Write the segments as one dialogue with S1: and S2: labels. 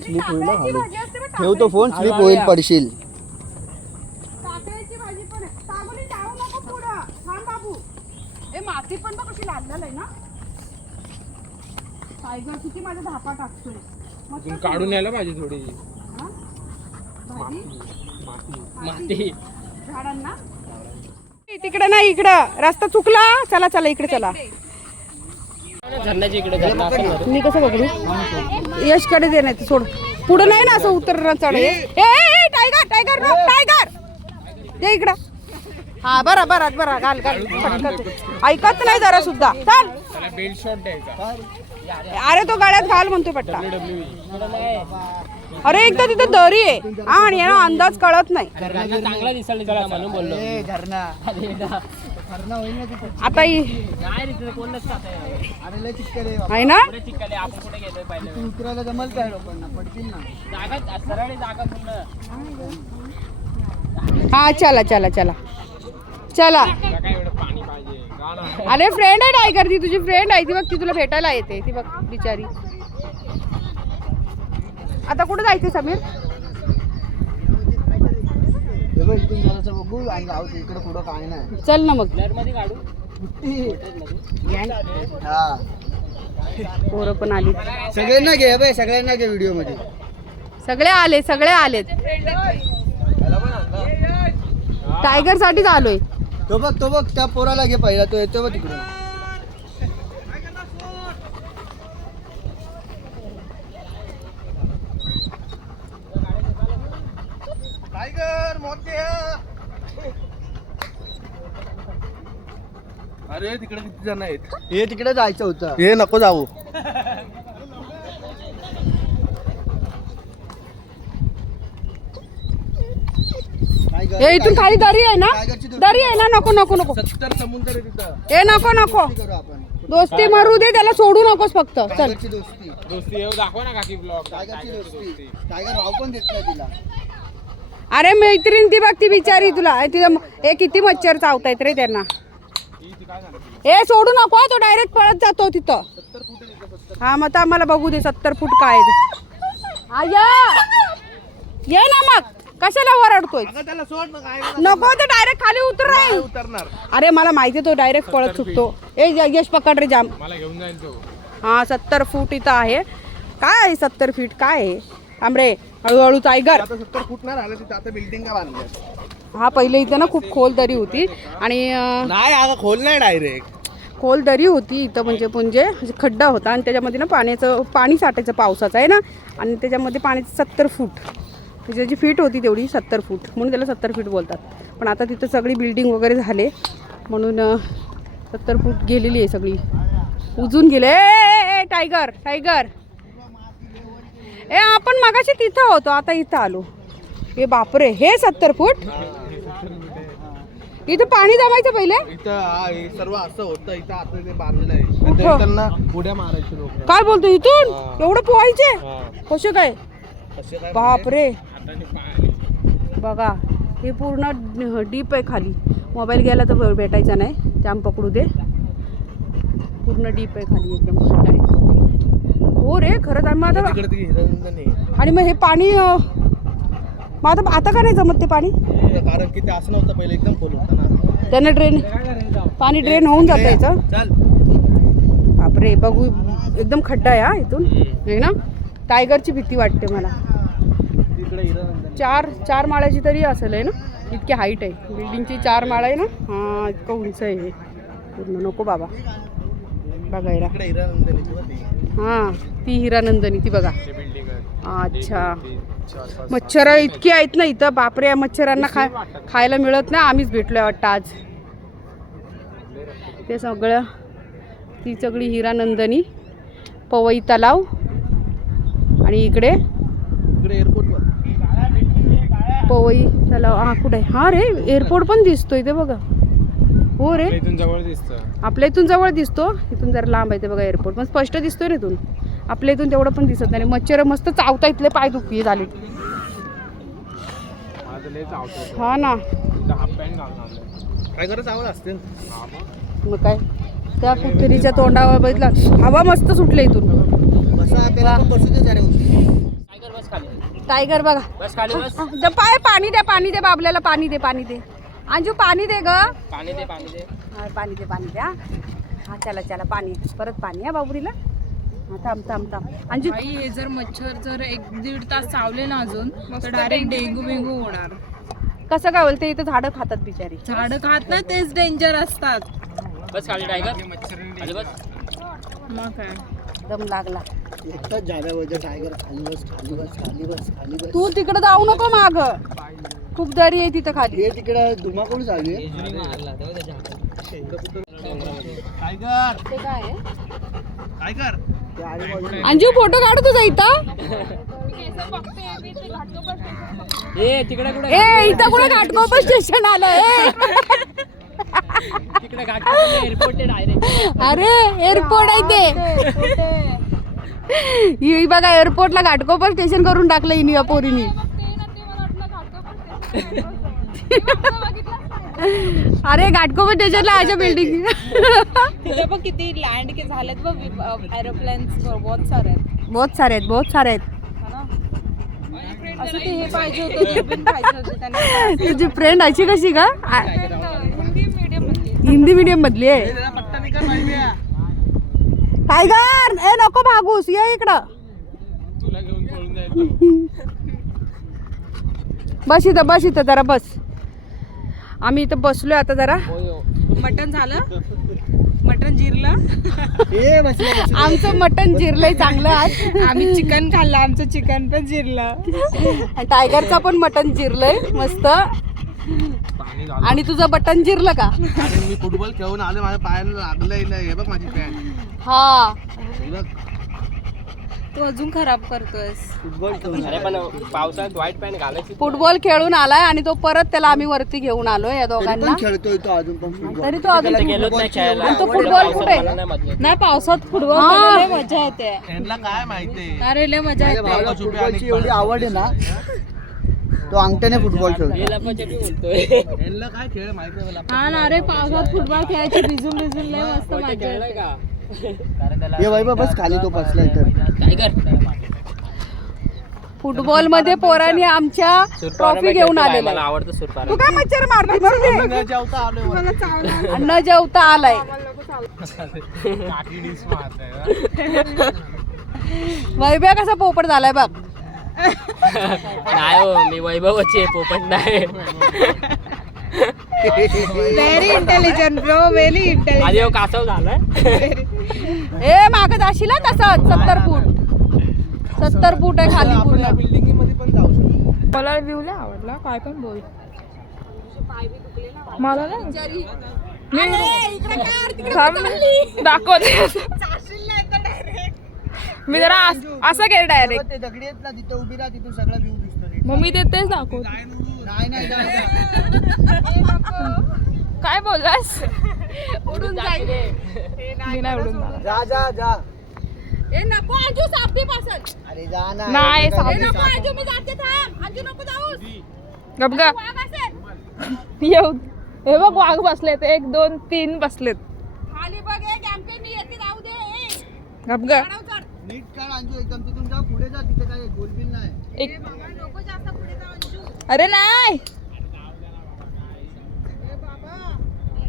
S1: Slip होईल ना खाली ठेव तो फोन स्लिप होईल पडशील.
S2: पण माती कशी लाल लाल आहे ना. टायगर किती माझा धापा टाकतोय.
S3: काढून यायला पाहिजे थोडी.
S2: हा?
S3: माती.
S2: झाडांना? तिकडे नाही इकडं. रस्ता चुकला. चला चला इकडे चला.
S3: इकडे.
S2: मी कसं पकडू यशकडे दे नाही सोड पुढे नाही ना असं उतर चढ ए ए, टायगर टायगर नो टायगर दे इकडं. हा बरं बरं बरं. घाल घाल. पटकन. ऐकत नाही जरा सुद्धा. चल.
S3: त्याला बेल्ट शॉट द्यायचा.
S2: अरे तो गाड्यात घाल म्हणतोय पट्टा. अरे एक तर तिथे दरी आहे. हा आणि अंदाज कळत नाही.
S3: झरणा चांगला दिसायला त्याला म्हणून बोललो.
S1: झरणा
S2: आता
S1: आहे
S2: ना?
S1: उतरायला जमल काय लोकांना? पडतील
S3: सरळ जागा
S2: हा चला चला चला. चला.
S3: तुला काय एवढं पाणी पाहिजे? का ना
S2: अरे फ्रेंड आहे टायगर ती तुझी फ्रेंड आहे. ती बघ ती तुला भेटायला येते. ती बघ बिचारी. आता कुठे जायचं समीर?
S1: बघ इथून जरासं बघू आणि जाऊ दे, इकडे पुढं काय नाही.
S2: चल ना मग.
S1: हा.
S2: पोरं पण आली.
S1: सगळ्यांना घे बाई सगळ्यांना घे व्हिडिओमध्ये
S2: सगळे आले सगळे आलेत. टायगर साठीच आलोय.
S1: तो बघ तो बघ त्या पोराला घे पहिला तो येतो बघ तिकडून. टायगर मोठे
S4: अरे तिकडे किती जण आहेत?
S1: हे तिकडे जायचं होतं.
S4: हे नको जाऊ.
S2: हे इथून खाली दरी आहे ना? दरी आहे ना? नको नको नको.
S4: सत्तर समुद्र आहे तिथं.
S2: हे नको नको.
S1: करू आपण.
S2: दोस्ती मारू दे त्याला सोडू नकोस फक्त. चल.
S1: टायगरची दोस्ती
S3: दोस्ती येऊ दाखवा ना काकी ब्लॉग
S1: टायगरची दोस्ती. टायगर भाव पण देत नाही तिला.
S2: अरे मैत्रीण ती बघ ती बिचारी तुला. तिथं हे किती मच्छर चावतायत रे त्यांना. हे सोडू नको तो डायरेक्ट पळत जातो तिथं. हा मग आता आम्हाला बघू दे सत्तर फूट काय. हा, ये. ये ना मग. कशाला
S4: काय
S2: नको ते डायरेक्ट खाली
S4: उतरणार.
S2: अरे मला माहिती आहे तो डायरेक्ट पळत सुटतो ए य- यश पकड रे जाम. हा सत्तर फूट इथं आहे. काय आहे सत्तर फीट? काय आहे? आमरे हळूहळू टायगर.
S4: आता सत्तर फूट नाही राहिलं तिथं आता बिल्डिंग का बांधल्या
S2: हा पहिले इथं ना खूप खोल दरी होती. आणि अं,
S4: नाही अगं खोल नाही डायरेक्ट
S2: खोल दरी होती इथं म्हणजे म्हणजे म्हणजे खड्डा होता. आणि त्याच्यामध्ये ना पाण्याचं पाणी साठायचं पावसाचं आहे ना. आणि त्याच्यामध्ये पाण्याचं सत्तर फूट. म्हणजे त्याची फीट होती तेवढी सत्तर फूट. म्हणून त्याला सत्तर फीट बोलतात. पण आता तिथं सगळी बिल्डिंग वगैरे झाले. म्हणून सत्तर फूट गेलेली आहे सगळी. उजून गेले. ए, ए, ए, टायगर टायगर. ए आपण मगाशी तिथं होतो आता इथं आलो. ए बापरे हे सत्तर फूट? इथं पाणी जमायचं पहिले?
S4: इथं हा, हे सर्व असं होतं इथं आता ते बांधलंय आणि ते त्यांना उड्या मारायचे लोक.
S2: काय बोलतो इथून? एवढं पोहायचे? कसे काय?
S4: कसे काय
S2: बापरे. बघा हे पूर्ण डीप आहे खाली. मोबाईल गेला तर भेटायचा नाही जाम पकडू दे. पूर्ण डीप आहे खाली एकदम हो रे खरंच. आणि मग आता
S4: तिकडे ती हिरनंदन आहे
S2: आणि मग हे पाणी अं, मग आता आता का नाही जमत ते पाणी?
S4: कारण की ते असं नव्हतं पहिले एकदम खोल होतं ना.
S2: त्यानं ड्रेन पाणी ड्रेन होऊन जातं याचं.
S4: चल.
S2: बापरे बघू एकदम खड्डा आहे हा इथून. हे ना टायगरची भीती वाटते मला.
S4: तिकडे हिरनंदन
S2: चार चार माळ्याची तरी असेल आहे ना? इतकी हाईट आहे. बिल्डिंगची चार माळा आहे ना? हा इतकं उंच आहे हे. पूर्ण नको बाबा. बघायला. हां ती हिरानंदनी ती बघा.
S3: ते बिल्डिंग आहे.
S2: अच्छा. मच्छर इतकी आहेत ना इथं बापरे या मच्छरांना खा खायला मिळत नाही आम्हीच भेटलोय वाटतं आज. ते सगळं ती सगळी हिरानंदनी पवई तलाव आणि इकडे
S4: इकडे एअरपोर्टवर
S2: पवई तलाव हा कुठे आहे? हा रे एअरपोर्ट पण दिसतोय ते बघा. हो रे.
S3: आपल्या इथून जवळ दिसतं.
S2: आपल्या इथून जवळ दिसतो. इथून जरा लांब आहे ते बघा एअरपोर्ट पण स्पष्ट दिसतोय ना इथून आपल्या इथून तेवढं पण दिसत नाही. मच्छर मस्त चावता इथले पाय दुखी झाले.
S3: माझं लय चावतो
S2: हा ना.
S3: इथं हाफ पॅन्ट घालून आलोय.
S4: काय करत
S3: हा मग.
S2: काय? त्या कुत्रीच्या तोंडावर बघितला. हवा मस्त सुटले इथून.
S1: बसा त्याला पण बसू दे जरा.
S2: टायगर बघा.
S3: बस खाली बस.
S2: हा, द- पाय पाणी दे पाणी दे बाबल्याला पाणी दे पाणी दे. अंजू पाणी दे ग.
S3: पाणी दे पाणी दे.
S2: हा, पाणी दे पाणी दे हा चला चला पाणी. परत पाणी हा बाबुरीला? हा थांब थांब थांब. अंजू
S5: आई हे जर मच्छर जर एक दीड तास चावले ना अजून तर डायरेक्ट डेंगू बेंगू होणार.
S2: कसं काय बोलते इथं झाडं खातात बिचारी.
S5: झाड खात ना तेच डेंजर असतात.
S3: बस टायगर
S5: मग काय?
S2: दम लागला.
S1: एकटाच झाल्यावर टायगर खाली बस खाली बस खाली बस खाली बस.
S2: तू तिकडे जाऊ नको माग. खूप दरी आहे तिथं खाली.
S1: हे तिकडे धुमाकूळ चालू आहे
S2: ते काय आहे? अंजू फोटो काढ तुझा इथं.
S3: ए तिकडे कुठे
S2: ए इथं कुठे घाटकोपर स्टेशन आलं ए.
S3: तिकडे घाट एअरपोर्ट आहे डायरेक्ट
S2: अरे एअरपोर्ट आहे ते. ही बघा एअरपोर्टला घाटकोपर स्टेशन करून टाकलं इनी या पोरीनी. अरे घाटकोपर स्टेशनला अशा बिल्डिंग
S5: तिथे पण किती लँड के झालेत बघ एरोप्लेन्स बहुत सारे आहेत.
S2: बहुत सारे आहेत बहुत सारे आहेत.
S5: हा? असं ते हे पाहिजे होतं दुर्बीण पाहिजे होती त्यांना.
S2: तुझी फ्रेंड अशी कशी का
S5: हिंदी मीडियममध्ये
S2: हिंदी मीडियम मधली आहे. टायगर ए नको भागूस ये इकडं
S3: तुला घेऊन पळून जायचं
S2: बस इथं बस इथं जरा बस. आम्ही इथं बसलोय आता जरा.
S5: मटन झालं. मटन जिरलं.
S2: आमचं मटण जिरलंय चांगलं आज.
S5: आम्ही चिकन खाल्लं आमचं चिकन पण जिरलं.
S2: आणि टायगरचं पण मटण जिरलंय मस्त. आणि तुझं बटन जिरलं का?
S4: मी फुटबॉल खेळून आलो माझ्या पायाला लागलंय नाही. हे बघ माझी पॅन्ट
S2: हा.
S5: तू अजून खराब करतोयस.
S1: फुटबॉल खेळून
S3: अरे पण पावसात व्हाईट पॅन्ट घालायची
S2: फुटबॉल खेळून आलाय आणि तो परत त्याला आम्ही वरती घेऊन आलोय या
S1: तरी
S2: दोघांना.
S1: खेळतोय तो अजून पण
S2: तरी तो अजून
S3: तिथे गेलोच नाही खेळायला.
S2: आणि तो फुटबॉल
S3: पावसात,
S2: कुठे?
S3: नाही
S5: पावसात फुटबॉल मजा येते.
S4: काय माहिती?
S5: अरे लय मजा
S1: माझ्या
S5: येते.
S1: भावाला फुटबॉलची एवढी आवड आहे ना तो अंगठ्याने फुटबॉल खेळतो.
S3: हे लपाछपी बोलतोय.
S4: यांना काय खेळ माहिती आहे मला?
S5: हा ना अरे पावसात फुटबॉल खेळायची भिजून भिजून लय मस्त मजा
S3: खेळलाय
S5: येते.
S3: का?
S1: हे वैभव बस खाली तो बसलाय तर.
S3: टायगर
S2: फुटबॉलमध्ये पोरांनी आमच्या ट्रॉफी घेऊन आलेला तू काय मच्छर मारते.
S4: न जेवता आलोय
S2: वैभ्या कसा पोपट झालाय बघ.
S3: नाही हो मी वैभवची आहे पोपट नाही.
S5: Very intelligent bro very intelligent
S3: हो कासव झालाय.
S2: ए माग जाशील ना तसंच सत्तर फूट. सत्तर फूट आहे खाली पूर्ण.
S4: बिल्डिंगमध्ये पण जाऊ शकतो.
S5: मला व्ह्यू लय आवडला काय पण बोल. मला ना. दाखवते. मी जरा अस- असं केलं डायरेक्ट
S1: ते दगडी आहेत ना तिथे उभी राहा तिथून सगळा व्ह्यू दिसतो.
S5: मग मी ते तेच दाखवते.
S1: नाही नाही जा, जा.
S5: काय बोललास? उडून जाईल मी नाही उडून.
S1: जा जा जा.
S2: ए नको सापी पासन
S1: अरे जा ना.
S5: नाही,
S1: एका
S2: मी जाते थांब. नको जाऊस.
S5: गप गा
S2: वाघ असेल.
S5: येऊ. हे बघ वाघ बसलेत. एक दोन तीन बसलेत.
S2: खाली बघ ए कॅम्पे मी येते जाऊ दे
S5: गप गा
S2: चढाव चढ.
S1: नीट काढ अंजू एकदम तिथून जा पुढे जा तिथे काय गोलबिल नाही.
S5: एक
S2: बाबा, नको जास्त पुढे जाऊ अंजू.
S5: अरे नाही
S2: ए बाबा ए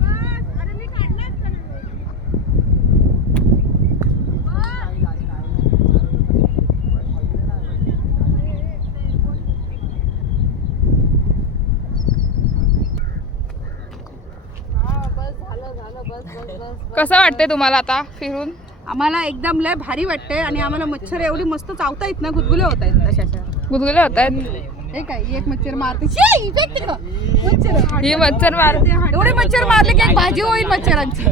S2: बस, अरे मी काढलाच का नाही?
S5: कसं वाटतंय तुम्हाला आता फिरून?
S2: आम्हाला एकदम लय भारी वाटतंय आणि आम्हाला मच्छर एवढी मस्त चावता येत ना गुदगुले होत आहेत तशाच्या
S5: गुदगुले होत आहेत?
S2: हे काय एक मच्छर मारते. शी. मच्छर.
S5: ही मच्छर मार
S2: एवढे मच्छर मारले की एक भाजी होईल मच्छरांची.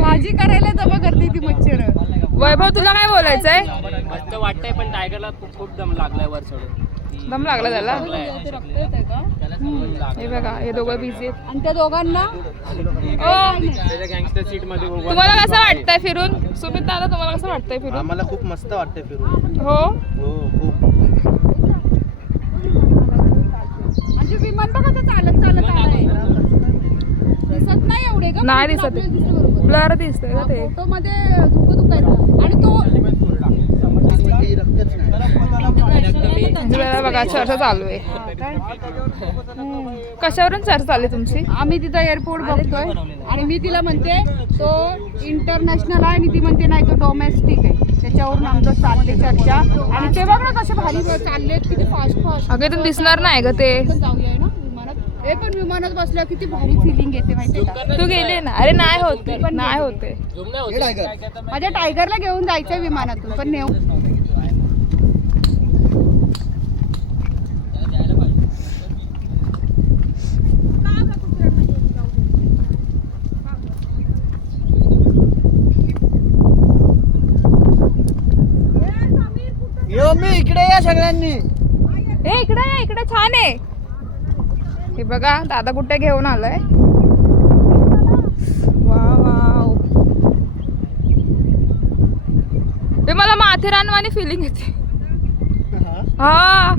S2: भाजी करायला जमा करते ती मच्छर.
S5: वैभव तुला काय बोलायचंय?
S3: मस्त वाटतंय पण टायगरला खूप खूप दम लागलाय वर चढून.
S5: दम लागला त्याला. हे बघा हे दोघं बिझी आहेत.
S2: आणि त्या दोघांना
S3: त्याच्या गँगस्टर सीटमध्ये उभा
S5: तुम्हाला कसं वाटतंय फिरून? सुमित दादा तुम्हाला कसं वाटतंय फिरून?
S4: आम्हाला खूप मस्त वाटतंय फिरून.
S5: हो?
S4: हो खूप.
S2: म्हणजे विमान बघा कसं चालत चालत आलंय. दिसत नाही एवढे का
S5: नाही दिसत. ब्लर दिसतंय ना ते.
S2: फोटो मध्ये धुकं धुकं येतं आणि तो
S1: रक्तच नाही
S6: तुला बघा चर्चा चालू आहे. कशावरून चर्चा चालू आहे तुमची?
S2: आम्ही तिथं एअरपोर्ट बघतोय. आणि मी तिला म्हणते तो इंटरनॅशनल आहे आणि ती म्हणते नाही तो डोमेस्टिक आहे. त्याच्यावरून आमचं चालले चर्चा. आणि ते बघ ना कसे भारी चालले किती फास्ट फास्ट
S6: अगं इथून दिसणार नाही ग ते.
S2: जाऊया ना विमानात? हे पण विमानात बसल्यावर किती भारी फिलिंग येते माहितीये का?
S6: तू गेले ना? अरे नाही होते नाही होते
S3: झूम नाही होत.
S1: टायगर
S2: माझ्या टायगरला घेऊन जायचंय विमानातून पण नेऊ.
S1: यो मी इकडे या सगळ्यांनी.
S6: ए इकडे ये, इकडे छान आहे हे बघा दादा कुठे घेऊन आलाय? वाव. हे मला माथेरानवानी फिलिंग येते. हा?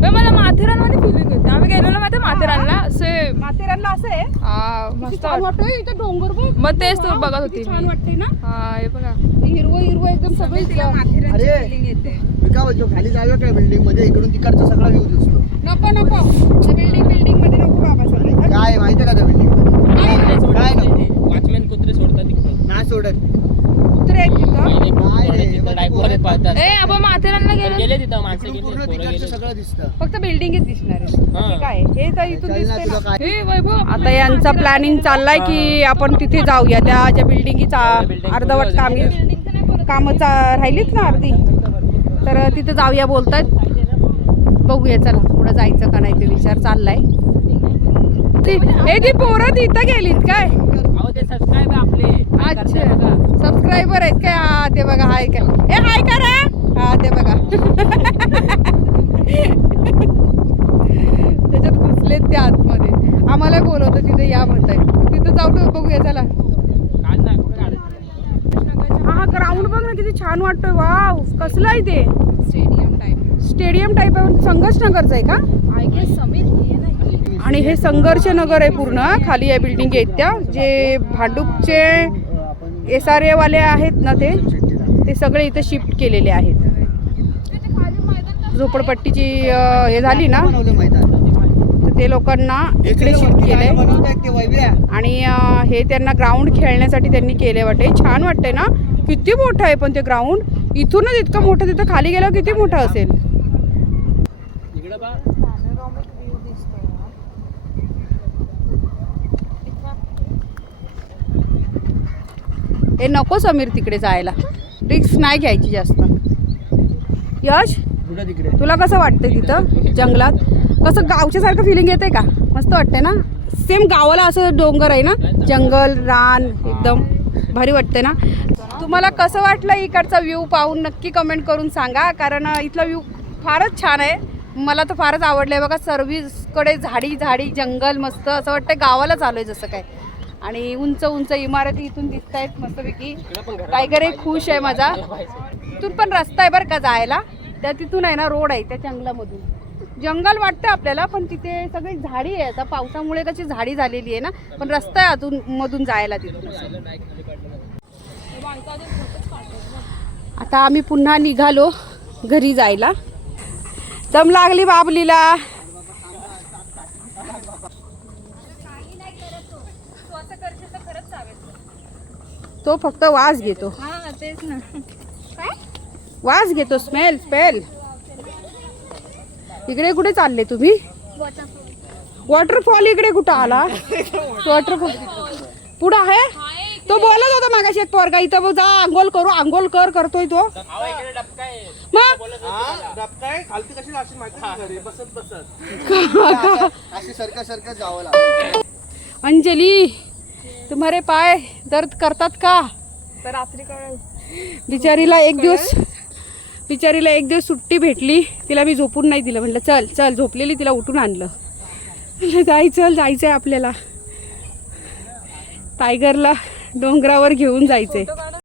S6: हे मला माथेरानवानी फिलिंग येते आम्ही गेलेलो माहिती माथेरानला असे
S2: माथेरानला असं आहे
S6: हा
S2: किती
S6: मस्त
S2: छान
S6: वाटतं.
S2: वाटतोय इथं डोंगर बघ.
S6: मग तेच तू
S2: वाव,
S6: बघत
S2: किती
S6: होती
S2: छान
S6: मी.
S2: वाटते ना.
S6: हा हे बघा.
S2: हिरवं हिरवं एकदम सगळं
S1: अरे मी काय बोलतो खाली जाऊया काय बिल्डिंगमध्ये? इकडून तिकडचा सगळा व्ह्यू दिसतो.
S2: नको नको. बिल्डिंग बिल्डिंगमध्ये नको बाबा सगळे.
S1: काय माहिती का त्या बिल्डिंग काय नको?
S3: वॉचमॅन कुत्रे सोडतात तिकडून
S1: नाही सोडत.
S2: कुत्रे आहेत तिथं.
S1: काय पोरं-
S3: पळतात
S6: ए आपण माथेरानला गेलो.
S3: गेले तिथं माणसं गेले
S1: पूर्ण
S3: पोरं
S1: तिकडचं
S3: गेले.
S1: सगळं दिसतं.
S2: फक्त बिल्डिंगच दिसणार आहे. बाकी काय हे तर इथून
S1: चल ना
S2: दिसते
S1: तुला
S2: ना.
S1: काय?
S6: हे वैभव
S2: आता यांचा प्लॅनिंग चाललाय की आपण तिथे जाऊया. त्या ज्या बिल्डिंगीचा अर्धवट कामी कामं चा- राहिलीच ना अर्धी? तर तिथे जाऊया बोलतात बघूया चला. पुढं जायचं का नाही ते विचार चाललाय. ती- ए ती पोरं तिथं गेलीत काय
S3: अहो ते सबस्क्राईब आपले काय
S2: अच्छा
S3: करताय बघा.
S2: सबस्क्रायबर आहेत काय हा ते बघा हाय काय ए हाय करा हा ते बघा त्याच्यात घुसलेत ते आतमध्ये आम्हाला बोलवतं तिथे या म्हणताय तिथं जाऊ बघूया चला
S3: काढ ना, कुठं काढायचं?
S2: हा ग्राउंड बघ ना किती छान वाटतोय वाव कसलं आहे ते
S5: स्टेडियम टाइप
S2: स्टेडियम टाईप आहे संघर्ष नगरचं आहे का?
S5: आय गेस समीर हे नाही.
S2: आणि हे संघर्ष नगर आहे पूर्ण खाली या बिल्डिंग आहेत त्या जे भांडूपचे एस आर वाले आहेत ना ते ते सगळे इथे शिफ्ट केलेले आहेत. झोपडपट्टीची हे झाली ना? तर ते लोकांना इकडे शिफ्ट
S1: वैभ्या
S2: आणि हे त्यांना ग्राउंड खेळण्यासाठी त्यांनी केले वाटे छान वाटतंय ना? किती मोठं आहे पण ते ग्राउंड इथूनच इतकं मोठं तिथं खाली गेल्यावर किती मोठं असेल
S3: इकडं बा
S2: हे नको समीर तिकडे जायला. रिक्स नाही घ्यायची जास्त. यश तुला कसं वाटतंय तिथं जंगलात? कसं गावच्या सारखं फिलिंग येते का? मस्त वाटतंय ना? सेम गावाला असं डोंगर आहे ना? जंगल रान एकदम भारी वाटते ना? तुम्हाला कसं वाटलं इकडचा व्ह्यू पाहून? नक्की कमेंट करून सांगा. कारण इथला व्ह्यू फारच छान आहे. मला तर फारच आवडलं आहे बघा सर्विसकडे झाडी झाडी जंगल मस्त. असं वाटतं गावाला चालू आहे जसं काय. आणि उंच उंच इमारती इथून दिसत आहेत मस्तपैकी. टायगर एक खुश आहे माझा. इथून पण रस्ता आहे बरं का जायला. त्या तिथून आहे ना रोड आहे त्या जंगलामधून. जंगल वाटतं आपल्याला पण तिथे सगळी झाडी आहे. आता पावसामुळे कशी झाडी झालेली आहे ना पण रस्ता आहे अजून मधून जायला तिथून. आता आम्ही पुन्हा निघालो घरी जायला. दम लागली बाबलीला. तो फक्त वास घेतो.
S5: हा तेच ना.
S2: वास घेतो स्मेल स्मेल इकडे कुठे चालले तुम्ही? वॉटरफॉल इकडे कुठं आला? वॉटरफॉल पुढं आहे? तो बोलत होता मागाशी एक पोरगा इथं बघ, जा आंघोळ करू आंघोळ कर करतोय तो. मग? अंजली! तुम्हारे पाय दर्द करतात का?
S6: तर रात्री
S2: बिचारीला एक दिवस बिचारीला एक दिवस सुट्टी भेटली. तिला मी झोपून नाही दिलं. म्हटलं चल चल. झोपलेली तिला उठून आणलं. म्हटलं जायचं जायचं आहे आपल्याला. टायगरला डोंगरावर घेऊन जायचंय.